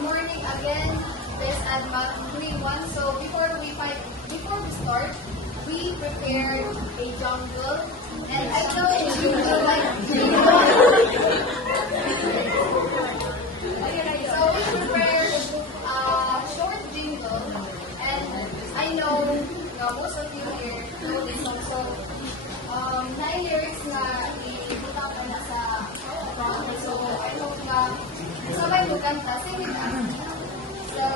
morning again. There's Adma doing one. So before we start, we prepared a jungle, and I know you will like jingle. So we prepared a short jingle, and I know most of you here know this song. So 9 lyrics na ibutakan na sa front. So I hope na sabay mo kanta. Sing with us. So